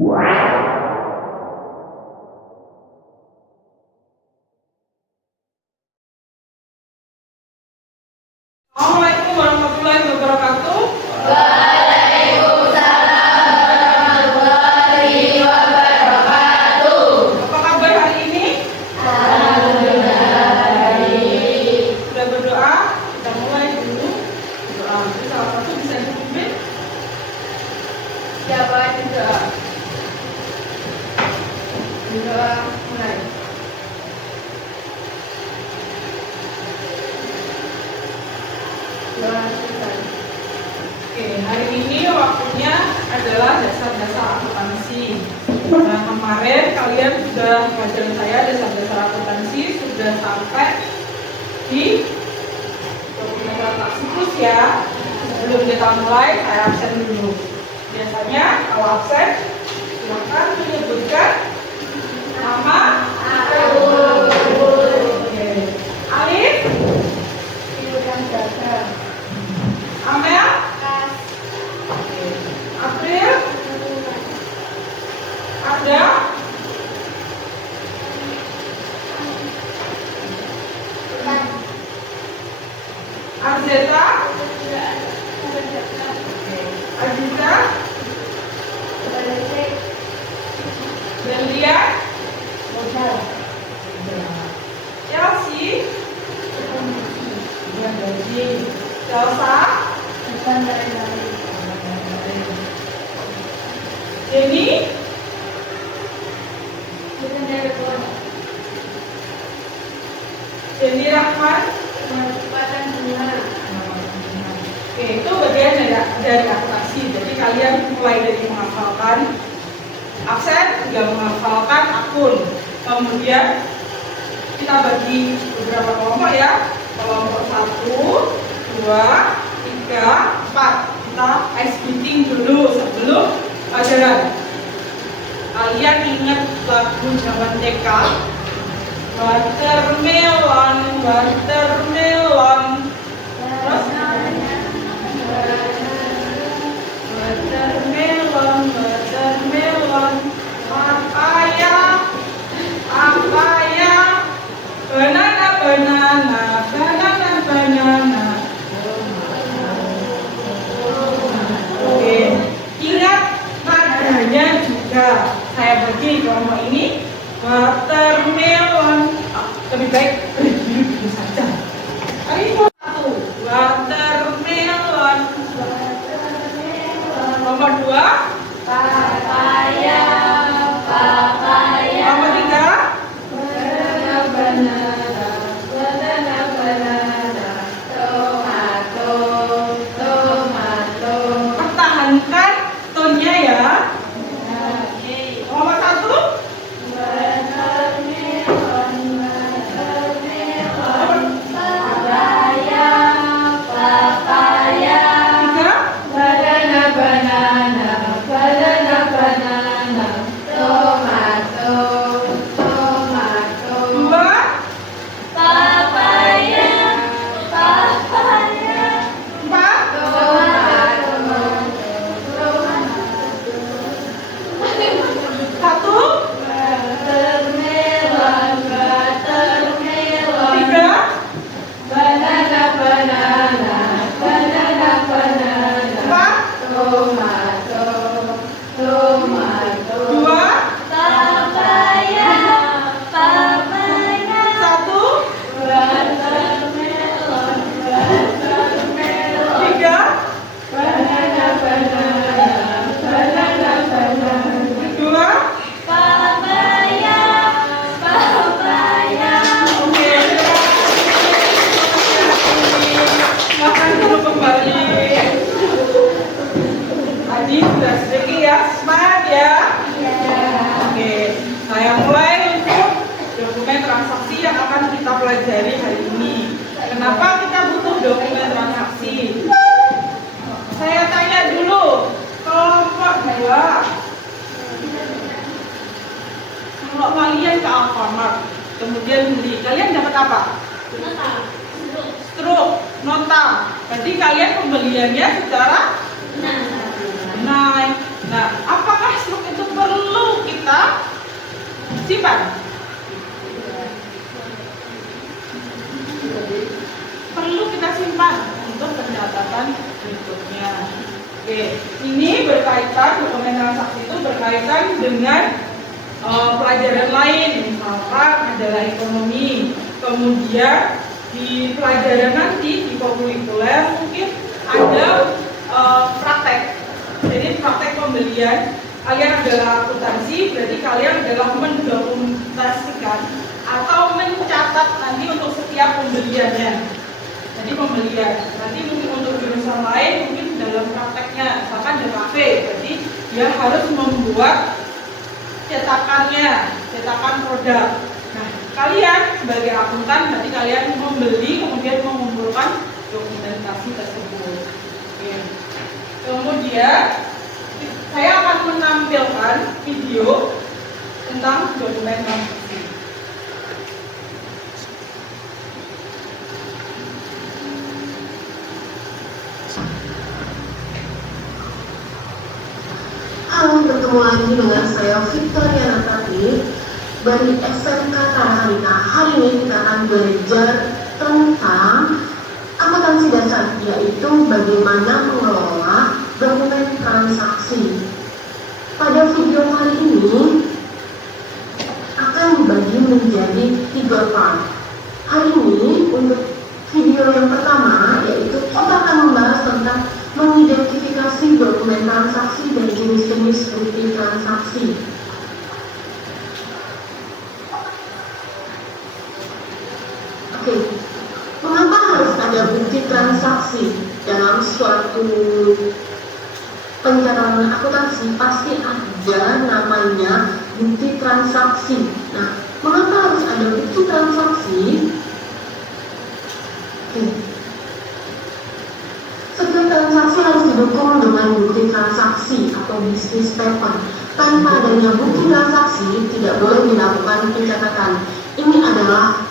Assalamualaikum warahmatullahi wabarakatuh. Waalaikumsalam warahmatullahi wabarakatuh. Apa kabar hari ini? Alhamdulillah baik. Sudah berdoa? Kita mulai dulu doa. Jadi salah satu bisa dipimpin. Siapa yang doa? Doa mulai. Oke, hari ini waktunya adalah dasar-dasar akuntansi. Nah, kemarin kalian sudah ngajarin saya dasar-dasar akuntansi sudah sampai di dokumen siklus ya. Sebelum kita mulai, saya absen dulu. Biasanya kalau absen, silakan menyebutkan nama. Oke. Alif. Amel. April. Ada. Arzeta. Aziza. Belia. Chelsea. Elsa. Jenny. Jenny Rahman. Oke, itu bagian dari akuntansi. Jadi kalian mulai dari menghafalkan absen hingga menghafalkan akun. Kemudian kita bagi beberapa kelompok ya. Kelompok 1, 2, 3, 4. Kita ice beating dulu sebelum pelajaran. Kalian ingat lagu zaman TK? Watermelon, watermelon. Terus watermelon, watermelon. Papaya, papaya. Banana, banana, banana, banana. Oke, ingat nadanya juga. Saya bagi kelompok ini watermelon. Lebih baik review dulu saja. Hari satu, watermelon. Nomor 2, Papaya, papaya. nomor 3, Tomato, tomato. pertahankan tonnya ya. Nomor 1, Papaya, papaya. 3, Banana, banana, banana, banana. Tomato, tomato. 2, Papaya, papaya. 4, Tomato, tomato. 1, Watermelon, watermelon. 3, Banana, banana, banana, banana. 4, Tomato, tomato. 2, Papaya, papaya. 1, Watermelon, watermelon. 3, Banana, banana, banana, banana. 2. Papaya, papaya. Oke, makan dulu kembali. Tadi sudah sedikit ya, semangat ya. Oke, saya mulai untuk dokumen transaksi yang akan kita pelajari hari ini. Kenapa kita butuh dokumen transaksi? Saya tanya dulu, kelompok 2. Kalau kalian ke Alfamart, kemudian beli, kalian dapat apa? Struk, nota. Jadi kalian pembeliannya secara tunai. Nah, apakah struk itu perlu simpan? Perlu kita simpan untuk pencatatan berikutnya. Oke, ini berkaitan, dokumen transaksi itu berkaitan dengan pelajaran lain, misalkan adalah ekonomi. Kemudian di pelajaran nanti di kurikuler mungkin ada praktek. Jadi praktek pembelian, kalian adalah akuntansi, berarti kalian adalah mendokumentasikan atau mencatat nanti untuk setiap pembeliannya. Jadi pembelian, nanti mungkin untuk jurusan lain mungkin dalam prakteknya, misalkan di kafe, berarti dia harus membuat cetakannya, cetakan produk. Nah, kalian sebagai akuntan berarti kalian membeli kemudian mengumpulkan dokumentasi tersebut. Oke. Kemudian saya akan menampilkan video tentang dokumen transaksi. Halo, bertemu lagi dengan saya Victoria Natati dari SMK Tarakanita. Hari ini kita akan belajar tentang akuntansi dasar, yaitu bagaimana mengelola dokumen transaksi. Pada video kali ini akan dibagi menjadi 3 part. Hari ini untuk video yang pertama, yaitu kita akan membahas tentang mengidentifikasi dokumen transaksi dan jenis-jenis bukti transaksi. Oke, mengapa harus ada bukti transaksi dalam suatu pencatatan akuntansi? Pasti ada namanya bukti transaksi. Nah, mengapa harus ada bukti transaksi? Oke. Setiap transaksi harus didukung dengan bukti transaksi atau business paper. Tanpa adanya bukti transaksi, tidak boleh dilakukan pencatatan. Ini adalah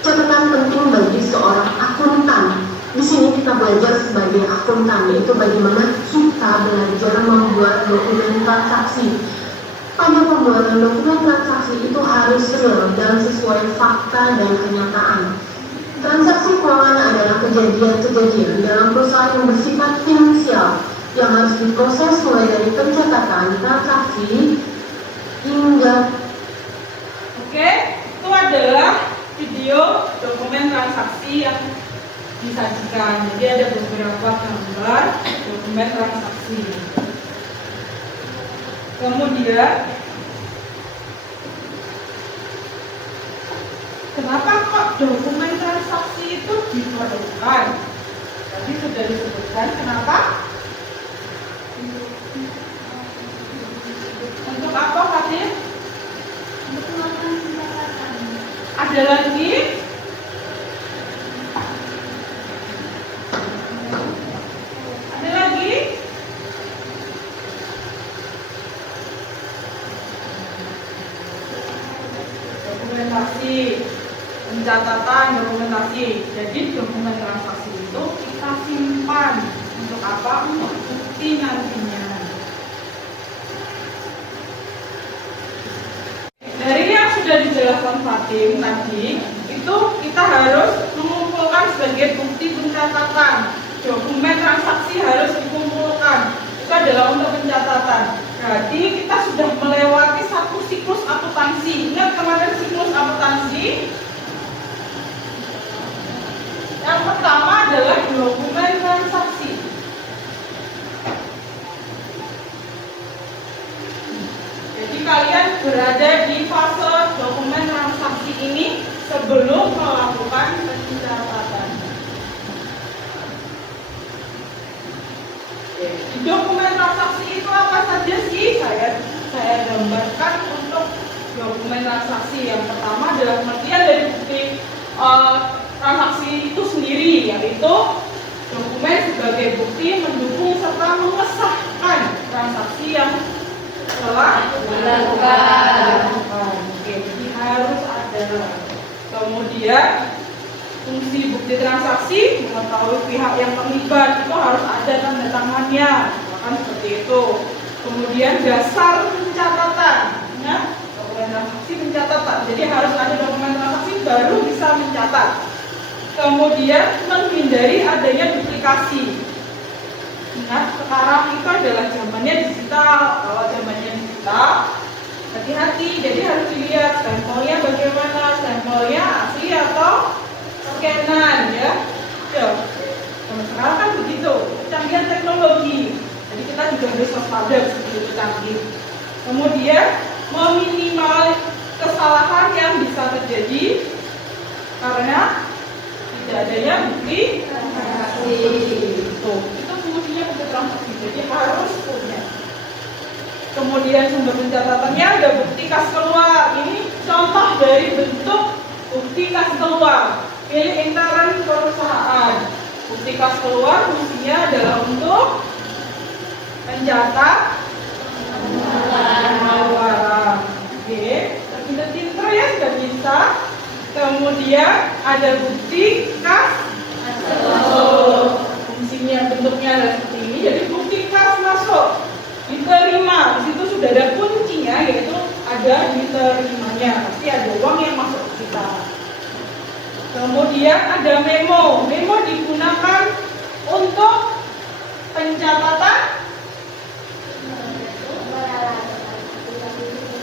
catatan penting bagi seorang akuntan. Di sini kita belajar sebagai akuntan, yaitu bagaimana kita belajar membuat dokumen transaksi. Pada pembuatan dokumen transaksi itu harus real dan sesuai fakta dan kenyataan. Transaksi keuangan adalah kejadian-kejadian dalam perusahaan yang bersifat finansial yang harus diproses mulai dari pencatatan transaksi hingga. Oke, itu adalah video dokumen transaksi yang disajikan. Jadi ada beberapa gambar dokumen transaksi. Kemudian kenapa kok dokumen transaksi itu diperlukan? Tadi sudah disebutkan kenapa? Untuk apa, Fatin? Untuk melakukan pencatatan. Ada lagi? Ada lagi? Dokumentasi, pencatatan, dokumentasi. Jadi dokumen transaksi itu kita simpan untuk apa? Untuk bukti nantinya. Dari yang sudah dijelaskan Fatim tadi, itu kita harus mengumpulkan sebagai bukti pencatatan. Dokumen transaksi harus dikumpulkan. Itu adalah untuk pencatatan. Berarti kita sudah melewati satu siklus akuntansi. Ingat kemarin siklus akuntansi? Yang pertama adalah dokumen transaksi. Jadi kalian berada di fase dokumen transaksi ini sebelum melakukan pencatatan. Dokumen transaksi itu apa saja sih? Saya gambarkan untuk dokumen transaksi. Yang pertama adalah pengertian dari bukti transaksi itu sendiri, yaitu dokumen sebagai bukti mendukung serta mengesahkan transaksi yang telah dilakukan. Oke, jadi harus ada. Kemudian fungsi bukti transaksi mengetahui pihak yang terlibat itu harus ada tanda tangannya, bahkan seperti itu. Kemudian dasar pencatatan, dokumen transaksi Jadi harus ada dokumen transaksi baru bisa mencatat. Kemudian menghindari adanya duplikasi. Ingat, sekarang itu adalah zamannya digital. Kalau zamannya digital, hati-hati. Jadi harus dilihat sampelnya bagaimana, sampelnya asli atau scanan ya. Sekarang kan begitu, kecanggihan teknologi. Jadi kita juga harus waspada begitu canggih. Kemudian meminimal kesalahan yang bisa terjadi karena tidak adanya bukti transaksi. Itu fungsinya bukti transaksi. Jadi harus punya. Kemudian sumber pencatatannya ada bukti kas keluar. Ini contoh dari bentuk bukti kas keluar. Pilih intern perusahaan. Bukti kas keluar fungsinya adalah untuk mencatat barang. Oke, pinter ya sudah bisa. Kemudian ada bukti kas masuk. Fungsinya bentuknya adalah seperti ini. Jadi bukti kas masuk diterima. Di situ sudah ada kuncinya, yaitu ada diterimanya. Pasti ada uang yang masuk ke kita. Kemudian ada memo. Memo digunakan untuk pencatatan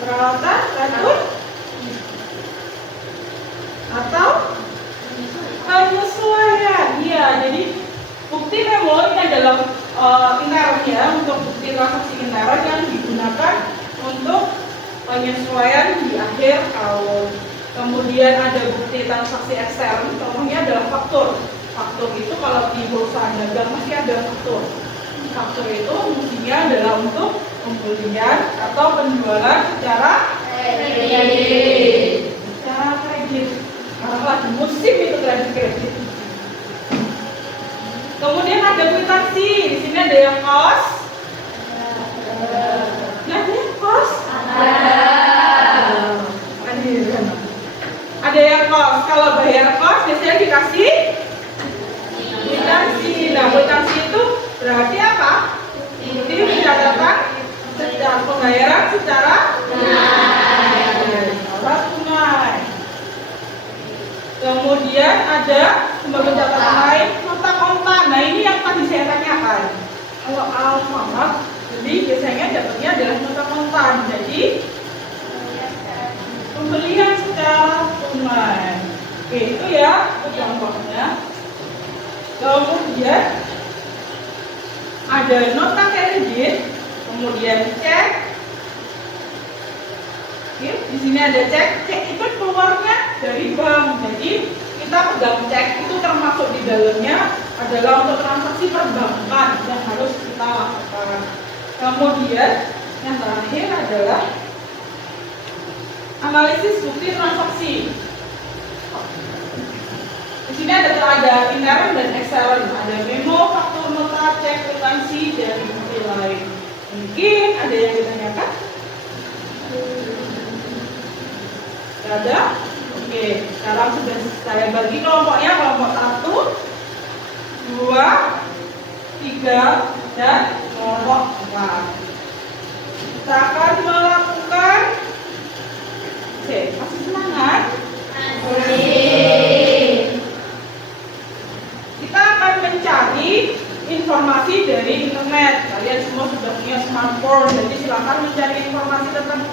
peralatan racun atau penyesuaian. Iya, jadi bukti memo ini adalah intern ya, untuk bukti transaksi intern yang digunakan untuk penyesuaian di akhir tahun. Kemudian ada bukti transaksi ekstern, contohnya adalah faktur. Faktur itu kalau di bursa dagang masih ada faktur. Faktur itu fungsinya adalah untuk pembelian atau penjualan secara kredit. Secara kredit. Karena lagi musim itu kredit. Kemudian ada kwitansi. Di sini ada yang kos. Nah, ini kos. Ada yang kos. Kalau bayar kos biasanya dikasih kwitansi. Nah, kwitansi itu berarti apa? Bukti pencatatan secara pembayaran secara tunai. Kemudian ada sumber pencatatan lain, nota kontan. Nah, ini yang tadi saya tanyakan. Kalau Alfamart, jadi biasanya dapatnya adalah nota kontan. Jadi pembelian secara tunai. Oke, itu ya contohnya. Kemudian ada nota kredit, kemudian cek. Oke, di sini ada cek. Cek itu keluarnya dari bank. Jadi kita pegang cek itu termasuk di dalamnya adalah untuk transaksi perbankan yang harus kita lakukan. Kemudian yang terakhir adalah analisis bukti transaksi. Di sini ada intern dan extern, ada memo, faktur, nota, cek, kwitansi, dan bukti lain. Mungkin ada yang ditanyakan? Ada? Oke, sekarang sudah saya bagi kelompoknya, kelompok 1, 2, 3, dan kelompok 4. Kita akan melakukan. Oke, masih semangat? Kita akan mencari informasi dari internet. Kalian semua sudah punya smartphone, jadi silakan mencari informasi tentang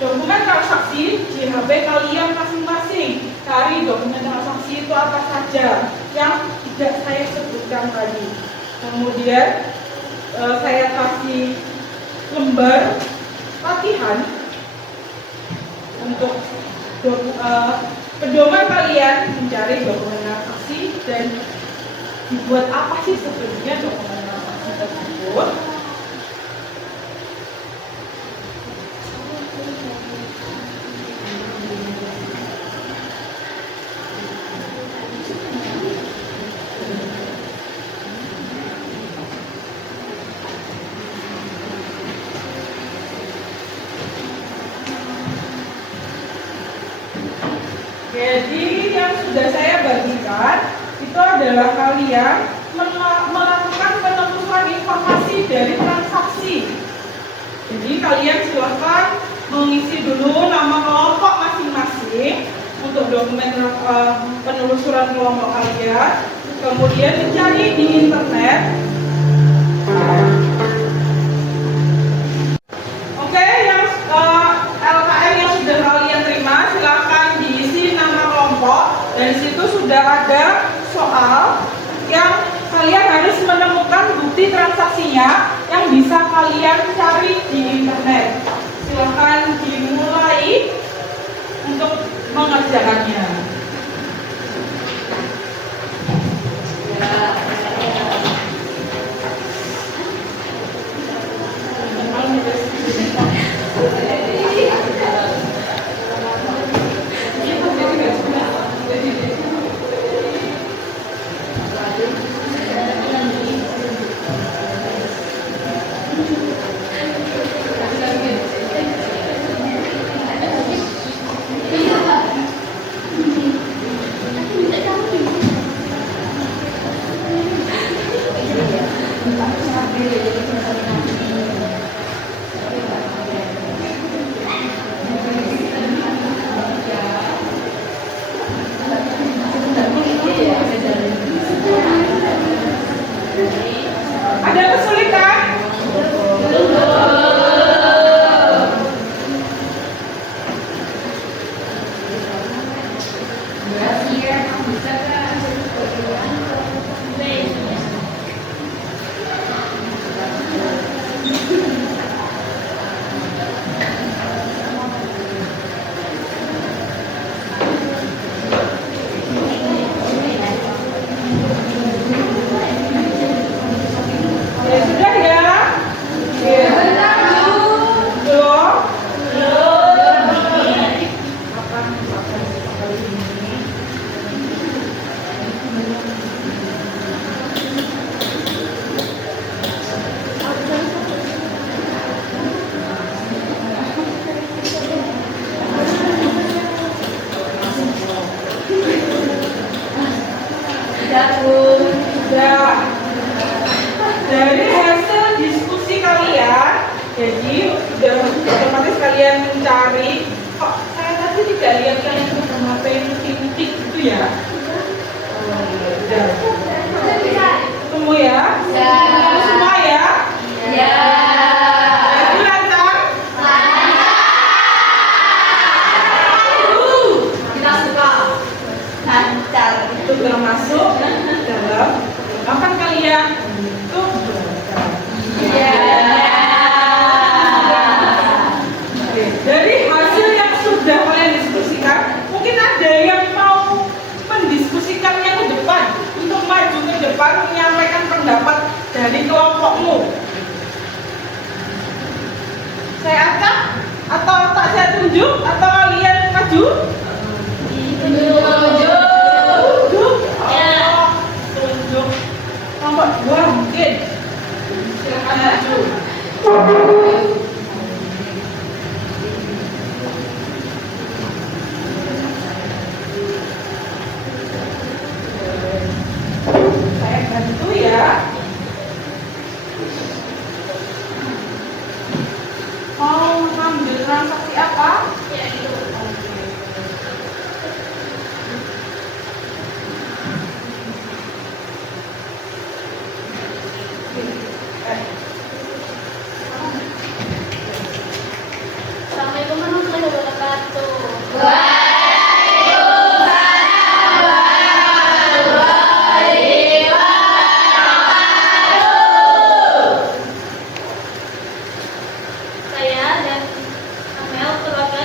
dokumen transaksi di HP kalian masing-masing. Cari dokumen transaksi itu apa saja yang tidak saya sebutkan tadi. Kemudian saya kasih lembar latihan untuk pedoman kalian mencari dokumen transaksi dan dibuat apa sih sebenarnya dokumen transaksi tersebut. Jadi yang sudah saya bagikan itu adalah kalian melakukan penelusuran informasi dari transaksi. Jadi kalian silahkan mengisi dulu nama kelompok masing-masing. masing-masing untuk dokumen penelusuran kelompok kalian, kemudian dicari di internet. Oke, yang LKM yang sudah kalian terima silakan diisi nama kelompok, dan di situ sudah ada soal yang kalian harus menemukan bukti transaksinya yang bisa kalian cari di internet. Silakan dimulai untuk mengerjakannya. Ada kesulitan? Ya sudah ya. Belum? Sudah. Dari hasil diskusi kalian, jadi sudah otomatis kalian mencari. Kok saya tadi tidak lihat kalian memakai titik itu ya? Oh, ya sudah. Tunggu ya. Kamu semua ya. Jadi lancar. Kita suka lancar. Itu termasuk dalam kapan kalian untuk belajar. Oke, dari hasil yang sudah kalian diskusikan, mungkin ada yang mau mendiskusikannya ke depan, untuk maju ke depan menyampaikan pendapat dari kelompokmu. Saya acak atau tak saya tunjuk atau kalian maju? Tunjuk. Tunjuk. Nomor 2 mungkin. Silakan maju. Saya bantu ya. Mau ngambil transaksi apa? Assalamualaikum warahmatullahi wabarakatuh. Saya dan Amel, keluarga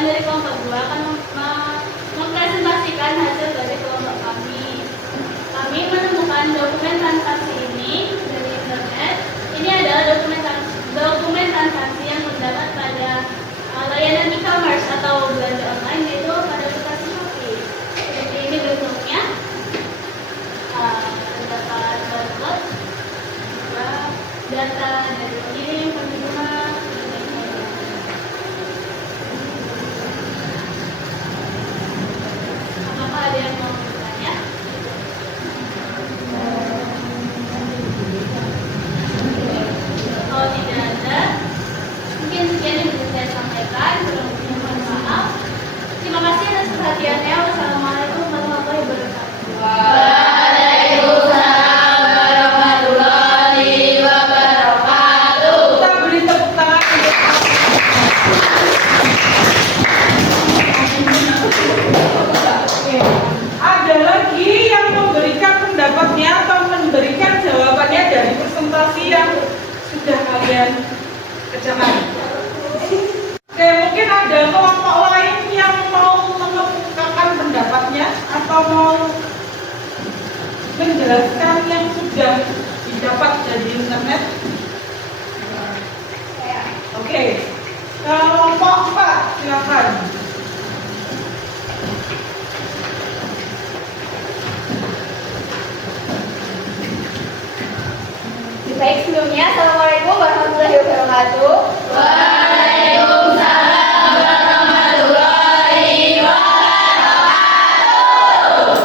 wabarakatuh. Waalaikumsalam warahmatullahi wabarakatuh.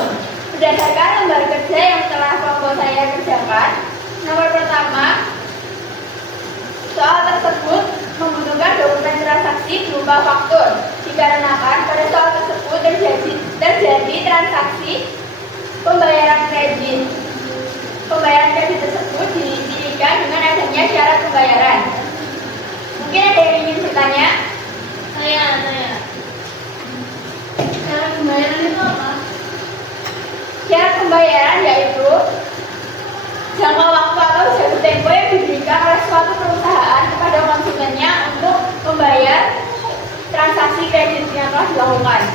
Berdasarkan lembar kerja yang telah kelompok saya kerjakan, nomor pertama, soal tersebut membutuhkan dokumen transaksi berupa faktur, dikarenakan pada soal tersebut terjadi transaksi pembayaran kredit. Pembayaran kredit tersebut didirikan dengan adanya syarat pembayaran. Mungkin ada yang ingin bertanya? Saya. Syarat pembayaran itu apa? Syarat pembayaran yaitu jangka waktu atau jatuh tempo yang diberikan oleh suatu perusahaan kepada konsumennya untuk membayar transaksi kredit yang telah dilakukan.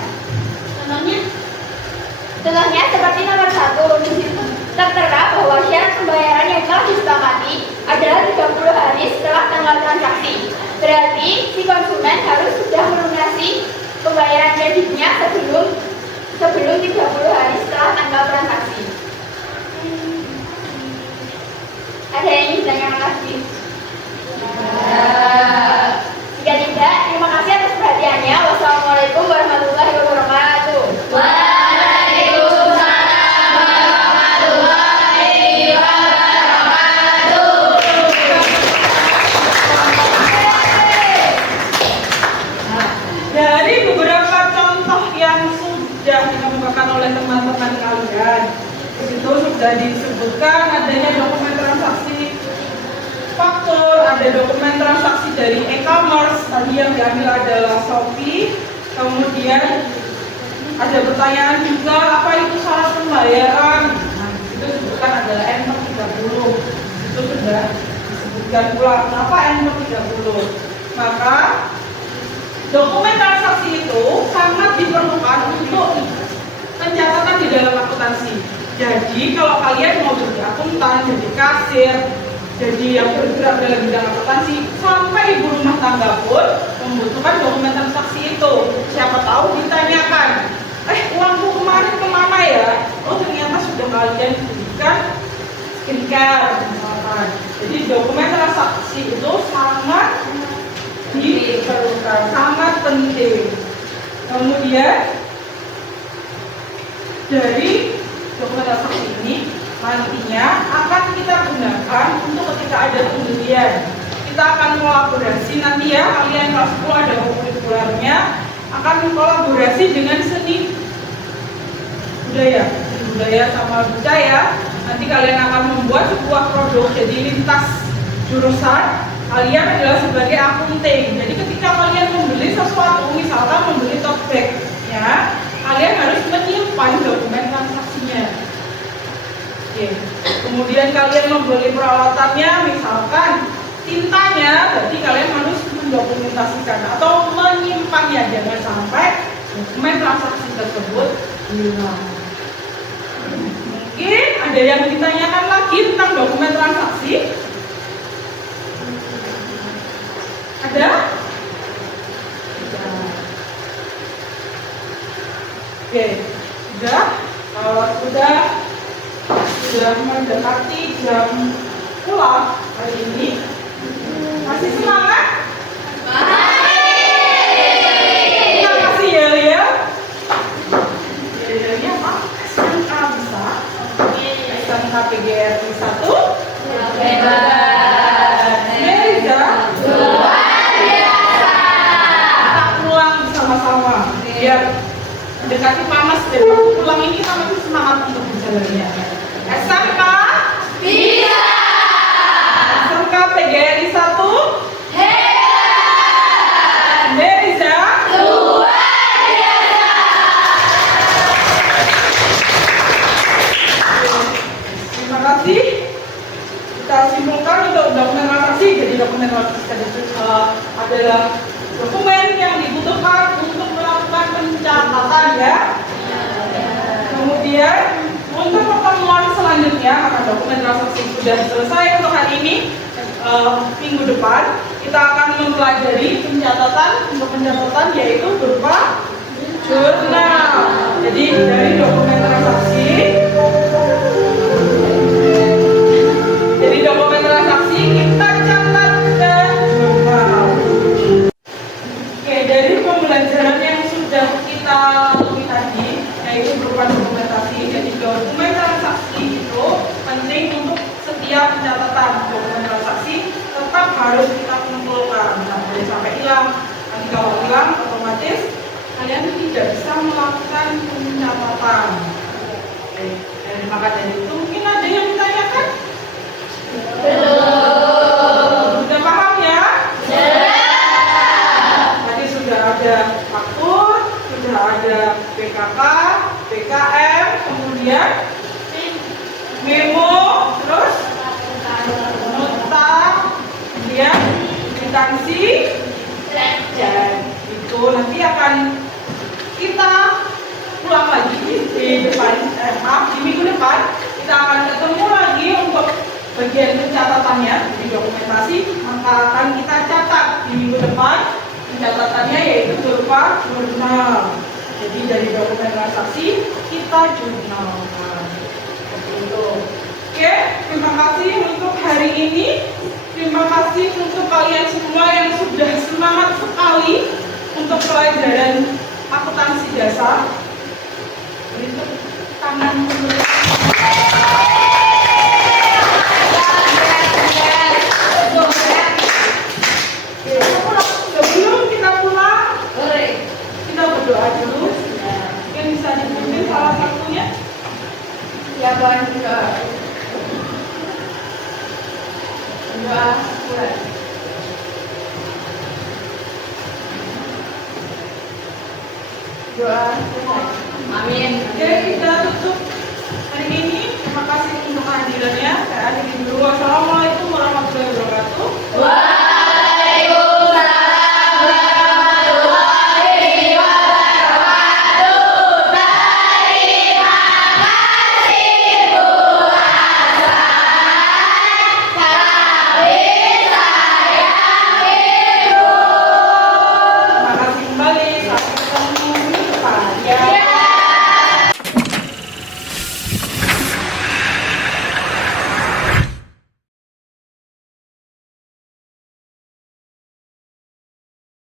Contohnya seperti nomor 1, di situ tertera bahwa syarat pembayaran yang telah disepakati adalah 30 hari setelah tanggal transaksi. Berarti si konsumen harus sudah melunasi pembayaran kreditnya sebelum 30 hari setelah tanggal transaksi. Ada yang ingin ditanyakan lagi? Jika tidak, terima kasih atas perhatiannya. Wassalamualaikum warahmatullahi wabarakatuh. Waalaikumsalam warahmatullahi wabarakatuh. Dari beberapa contoh yang sudah dikemukakan oleh teman-teman kalian, itu sudah disebutkan adanya dokumen transaksi faktur, ada dokumen transaksi dari e-commerce, tadi yang diambil adalah Shopee. Kemudian ada pertanyaan juga, apa itu syarat pembayaran? Nah, itu disebutkan adalah N/30. Itu sudah disebutkan pula kenapa N/30. Maka dokumen transaksi itu sangat diperlukan untuk pencatatan di dalam akuntansi. Jadi kalau kalian mau jadi akuntan, jadi kasir, jadi yang bergerak dalam bidang akuntansi, sampai ibu rumah tangga pun membutuhkan dokumen transaksi itu. Siapa tahu ditanyakan, uangku kemarin kemana ya? Oh ternyata sudah kalian berikan skincare misalkan. Jadi dokumen transaksi itu sangat diperlukan, sangat penting. Kemudian dari dokumen transaksi ini nantinya akan kita gunakan untuk ketika ada pembelian. Kita akan kolaborasi nanti ya, kalian kelas 10 ada kurikulernya, akan kolaborasi dengan seni budaya sama budaya. Nanti kalian akan membuat sebuah produk, jadi lintas jurusan kalian adalah sebagai akunting. Jadi ketika kalian membeli sesuatu, misalkan membeli tote bag ya, kalian harus menyimpan dokumen transaksinya. Oke. Kemudian kalian membeli peralatannya, misalkan tintanya, berarti kalian harus mendokumentasikan atau menyimpannya, jangan sampai dokumen transaksi tersebut hilang. Mungkin ada yang ditanyakan lagi tentang dokumen transaksi? Ada? Oke, sudah. Kalau sudah mendekati jam pulang hari ini, masih semangat? Terima kasih ya Lia. Ya apa? SMK bisa. SMK PGRI 1. Meriza. Luar biasa. Kita pulang bersama-sama. Biar mendekati panas dan waktu pulang ini kita masih semangat untuk berjalannya. SMK bisa. SMK PGRI 1. Meriza. Luar biasa. Terima kasih. Kita simpulkan untuk dokumen transaksi. Jadi dokumen transaksi adalah dokumen yang dibutuhkan untuk melakukan pencatatan ya. Kemudian untuk pertemuan selanjutnya, karena dokumen transaksi sudah selesai untuk hari ini, minggu depan kita akan mempelajari pencatatan. Untuk pencatatan yaitu berupa jurnal. Jadi dari dokumen transaksi, kita catat ke jurnal. melakukan pencatatan. Oke, dari maka dari itu mungkin ada yang ditanyakan? Sudah paham ya? Tadi sudah ada faktur, sudah ada PKK, PKM, kemudian memo, terus nota, kemudian kwitansi, dan itu nanti akan kita ulang lagi di minggu depan kita akan ketemu lagi untuk bagian pencatatannya di dokumentasi, maka akan kita catat di minggu depan. Pencatatannya yaitu berupa jurnal. Jadi dari dokumen transaksi kita jurnalkan. Seperti itu. Oke, terima kasih untuk hari ini. Terima kasih untuk kalian semua yang sudah semangat sekali untuk pelajaran akuntansi dasar. Berikut tangan dulu. Sebelum kita pulang, kita berdoa dulu. Mungkin bisa dipimpin salah satunya. Ya Tuhan, berdoa. Berdoa pulang. Doa Tuhan. Amin. Oke, kita tutup hari ini. Terima kasih untuk kehadirannya. Saya akhiri dulu. Wassalamualaikum warahmatullahi wabarakatuh.